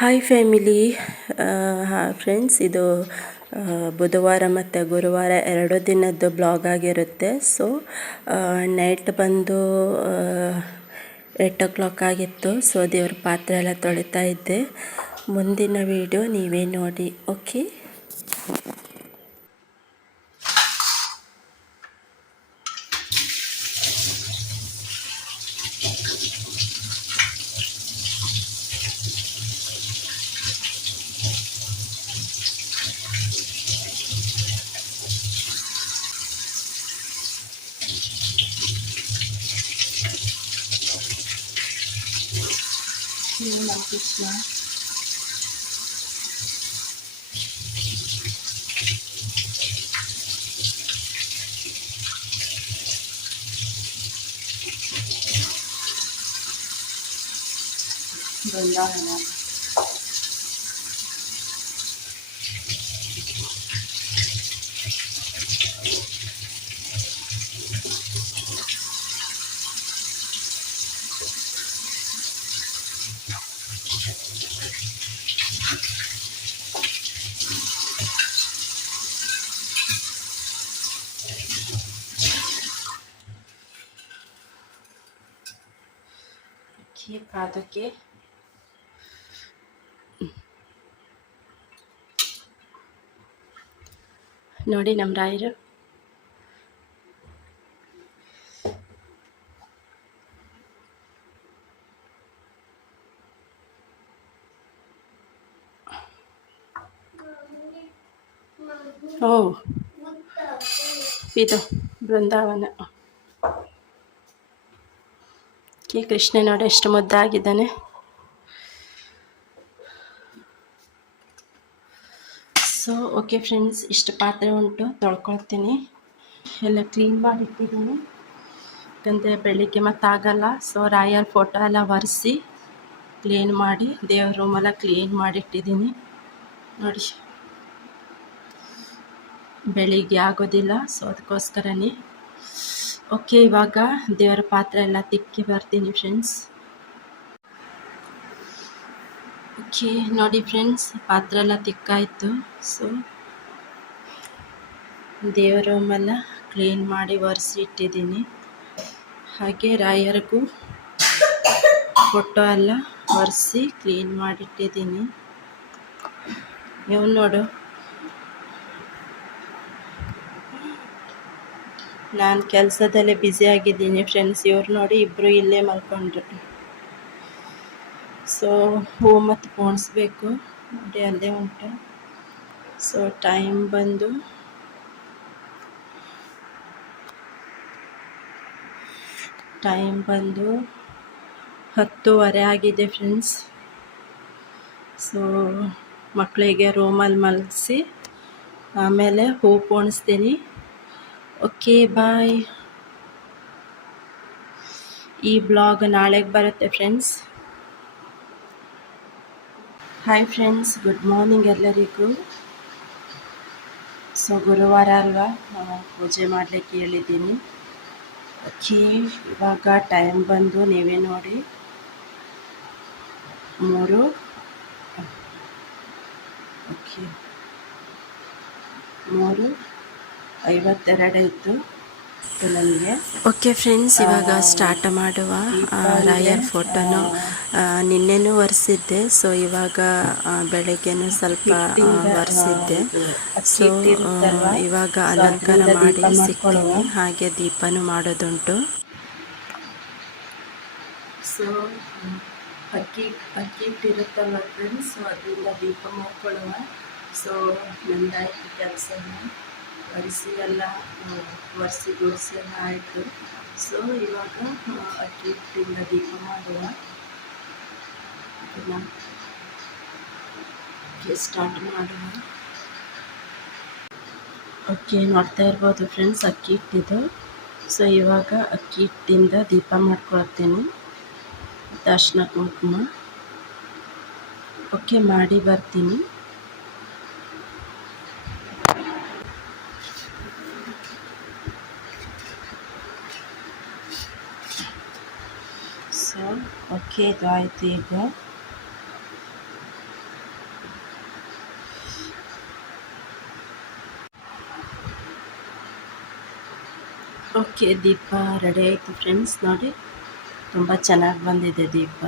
Hi family, friends, ಇದು ಬುಧವಾರ ಮತ್ತು ಗುರುವಾರ 2 ದಿನದ್ದು ಬ್ಲಾಗ್ ಆಗಿರುತ್ತೆ. ಸೊ ನೈಟ್ ಬಂದು 8 o'clock ಆಗಿತ್ತು. ಸೊ ದೇವ್ರ ಪಾತ್ರೆ ಎಲ್ಲ ತೊಳಿತಾ ಇದ್ದೆ. ಮುಂದಿನ ವಿಡಿಯೋ ನೀವೇ ನೋಡಿ. ಓಕೆ, ಕೃಷ್ಣ ಬೃಂದಾವನ. ಪಾದಕ್ಕೆ ನೋಡಿ ನಮ್ಮ ರಾಯರು. ಓ, ಇದು ಬೃಂದಾವನ. ಕೃಷ್ಣ ನೋಡಿ ಎಷ್ಟು ಮುದ್ದಾಗಿದ್ದಾನೆ. ಸೊ ಓಕೆ ಫ್ರೆಂಡ್ಸ್, ಇಷ್ಟು ಪಾತ್ರೆ ಉಂಟು, ತೊಳ್ಕೊಳ್ತೀನಿ. ಎಲ್ಲ ಕ್ಲೀನ್ ಮಾಡಿಟ್ಟಿದ್ದೀನಿ, ಯಾಕಂದರೆ ಬೆಳಿಗ್ಗೆ ಮತ್ತಾಗಲ್ಲ. ಸೊ ರಾಯರ್ ಫೋಟೋ ಎಲ್ಲ ಒರೆಸಿ ಕ್ಲೀನ್ ಮಾಡಿ ದೇವ್ರ ರೂಮೆಲ್ಲ ಕ್ಲೀನ್ ಮಾಡಿಟ್ಟಿದ್ದೀನಿ. ನೋಡಿ, ಬೆಳಿಗ್ಗೆ ಆಗೋದಿಲ್ಲ, ಸೊ ಅದಕ್ಕೋಸ್ಕರನೇ. ಓಕೆ, ಇವಾಗ ದೇವರ ಪಾತ್ರೆ ಎಲ್ಲ ತಿಕ್ಕಿ ಬರ್ತೀನಿ ಫ್ರೆಂಡ್ಸ್. ಓಕೆ ನೋಡಿ ಫ್ರೆಂಡ್ಸ್, ಪಾತ್ರೆ ಎಲ್ಲ ತಿಕ್ಕಾಯಿತು. ಸೊ ದೇವರ ರೂಮೆಲ್ಲ ಕ್ಲೀನ್ ಮಾಡಿ ಒರೆಸಿ ಇಟ್ಟಿದ್ದೀನಿ. ಹಾಗೆ ರಾಯರಿಗೂ ಫೋಟೋ ಎಲ್ಲ ಒರೆಸಿ ಕ್ಲೀನ್ ಮಾಡಿಟ್ಟಿದ್ದೀನಿ. ನೀವು ನೋಡು, ನಾನು ಕೆಲಸದಲ್ಲೇ ಬ್ಯುಸಿಯಾಗಿದ್ದೀನಿ ಫ್ರೆಂಡ್ಸ್. ಇವ್ರು ನೋಡಿ, ಇಬ್ಬರು ಇಲ್ಲೇ ಮಲ್ಕೊಂಡ್ರು. ಸೊ ಹೂ ಮತ್ತು ಪೋಣಿಸ್ಬೇಕು ನೋಡಿ, ಅಲ್ಲೇ ಉಂಟು. ಸೊ ಟೈಮ್ ಬಂದು 10:30 ಆಗಿದೆ ಫ್ರೆಂಡ್ಸ್. ಸೊ ಮಕ್ಕಳಿಗೆ ರೂಮಲ್ಲಿ ಮಲಗಿಸಿ ಆಮೇಲೆ ಹೂ ಪೋಣಿಸ್ತೀನಿ. ಓಕೆ, ಬಾಯ್. ಈ ಬ್ಲಾಗ್ ನಾಳೆಗೆ ಬರುತ್ತೆ friends. Hi friends, good morning ಎಲ್ಲರಿಗೂ. ಸೊ ಗುರುವಾರ ಅಲ್ವಾ, ಪೂಜೆ ಮಾಡಲಿಕ್ಕೆ ಹೇಳಿದ್ದೀನಿ. ಓಕೆ, ಇವಾಗ ಟೈಮ್ ಬಂದು ನೀವೇ ನೋಡಿ 3:52 ಇತ್ತು ನನಗೆ. ಓಕೆ ಫ್ರೆಂಡ್ಸ್, ಇವಾಗ ಸ್ಟಾರ್ಟ್ ಮಾಡುವ. ರಾಯರ್ ಫೋಟೋನು ನಿನ್ನೆನೂ ಒರೆಸಿದ್ದೆ. ಸೊ ಇವಾಗ ಬೆಳಗ್ಗೆನೂ ಸ್ವಲ್ಪ ಒರೆಸಿದ್ದೆ. ಸೊ ಇವಾಗ ಅಲಂಕಾರ ಮಾಡಿ ಸಿಗ್ತೀನಿ. ಹಾಗೆ ದೀಪನೂ ಮಾಡೋದುಂಟು. ಸೊ ಅಕ್ಕಿ ಇಟ್ಟಿರುತ್ತಲ್ಲ ಫ್ರೆಂಡ್ಸ್, ಸೊ ಅದರಿಂದ ದೀಪ ಮಾಡ್ಕೊಳ್ಳುವ. ಸೊ ನಂದಾಯ್ತು ಕೆಲಸ, ಒರೆಸಿ ಎಲ್ಲ ಗುಡಿಸಿ ಎಲ್ಲ ಆಯಿತು. ಸೊ ಇವಾಗ ಅಕ್ಕಿ ಹಿಟ್ಟಿಂದ ದೀಪ ಮಾಡುವ. ಅದನ್ನು ಸ್ಟಾರ್ಟ್ ಮಾಡುವ. ಓಕೆ, ನೋಡ್ತಾ ಇರ್ಬೋದು ಫ್ರೆಂಡ್ಸ್, ಅಕ್ಕಿ ಹಿಟ್ಟಿದ್ದು. ಸೊ ಇವಾಗ ಅಕ್ಕಿ ಹಿಟ್ಟಿಂದ ದೀಪ ಮಾಡ್ಕೊಳ್ತೀನಿ. ಅರಿಶಿನ ಕುಂಕುಮ ಓಕೆ ಮಾಡಿ ಬರ್ತೀನಿ. ಸೊ ಓಕೆ, ಇದು ಆಯಿತು. ಈಗ ಓಕೆ, ದೀಪ ರೆಡಿ ಆಯಿತು ಫ್ರೆಂಡ್ಸ್. ನೋಡಿ, ತುಂಬ ಚೆನ್ನಾಗಿ ಬಂದಿದೆ ದೀಪ.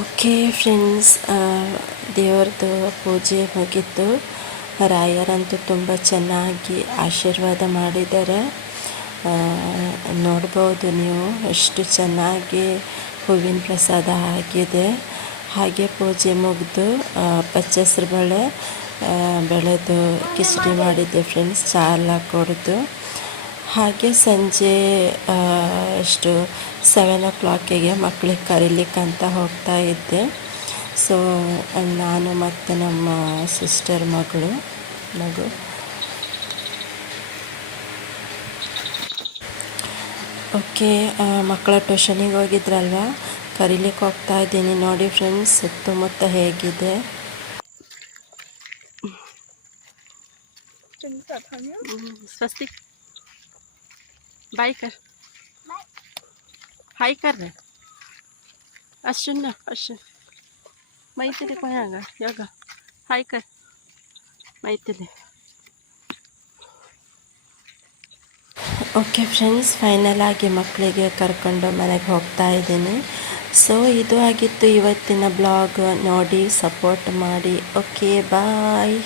ಓಕೆ ಫ್ರೆಂಡ್ಸ್, ದೇವ್ರದ್ದು ಪೂಜೆ ಮುಗಿತು. ರಾಯರಂತೂ ತುಂಬ ಚೆನ್ನಾಗಿ ಆಶೀರ್ವಾದ ಮಾಡಿದ್ದಾರೆ. ನೋಡ್ಬೋದು ನೀವು ಎಷ್ಟು ಚೆನ್ನಾಗಿ ಹೂವಿನ ಪ್ರಸಾದ ಆಗಿದೆ. ಹಾಗೆ ಪೂಜೆ ಮುಗಿದು ಪಚ್ಚಸ್ರು ಬಳೆ ಬೆಳೆದು ಕಿಚಡಿ ಮಾಡಿದ್ದೆ ಫ್ರೆಂಡ್ಸ್, ಚಾ ಎಲ್ಲ ಕುಡಿದು. ಹಾಗೆ ಸಂಜೆ ಎಷ್ಟು 7 o'clock ಮಕ್ಕಳಿಗೆ ಕರೀಲಿಕ್ಕಂತ ಹೋಗ್ತಾ ಇದ್ದೆ. ಸೊ ನಾನು ಮತ್ತು ನಮ್ಮ ಸಿಸ್ಟರ್ ಮಗು ಓಕೆ. ಮಕ್ಕಳ ಟ್ಯೂಷನಿಗೆ ಹೋಗಿದ್ರಲ್ವ, ಕರೀಲಿಕ್ಕೆ ಹೋಗ್ತಾ ಇದ್ದೀನಿ. ನೋಡಿ ಫ್ರೆಂಡ್ಸ್, ಸುತ್ತಮುತ್ತ ಹೇಗಿದೆ. स्वस्तिक बाय कर, हाय कर रहे अश्विन ना, अश्विन मैथिली को याಗ ಯಾಗ ಹಾಯ್ ಕರ್ ಮೈಥಿಲಿ. ಓಕೆ ಫ್ರೆಂಡ್ಸ್, ಫೈನಲ್ ಆಗಿ ಮಕ್ಕಳಿಗೆ ಕರ್ಕೊಂಡು ಮನೆಗೆ ಹೋಗ್ತಾ ಇದ್ದೀನಿ. ಸೊ ಇದು ಆಗಿತ್ತು ಇವತ್ತಿನ ಬ್ಲಾಗ್. ನೋಡಿ, ಸಪೋರ್ಟ್ ಮಾಡಿ. ಓಕೆ, ಬಾಯ್.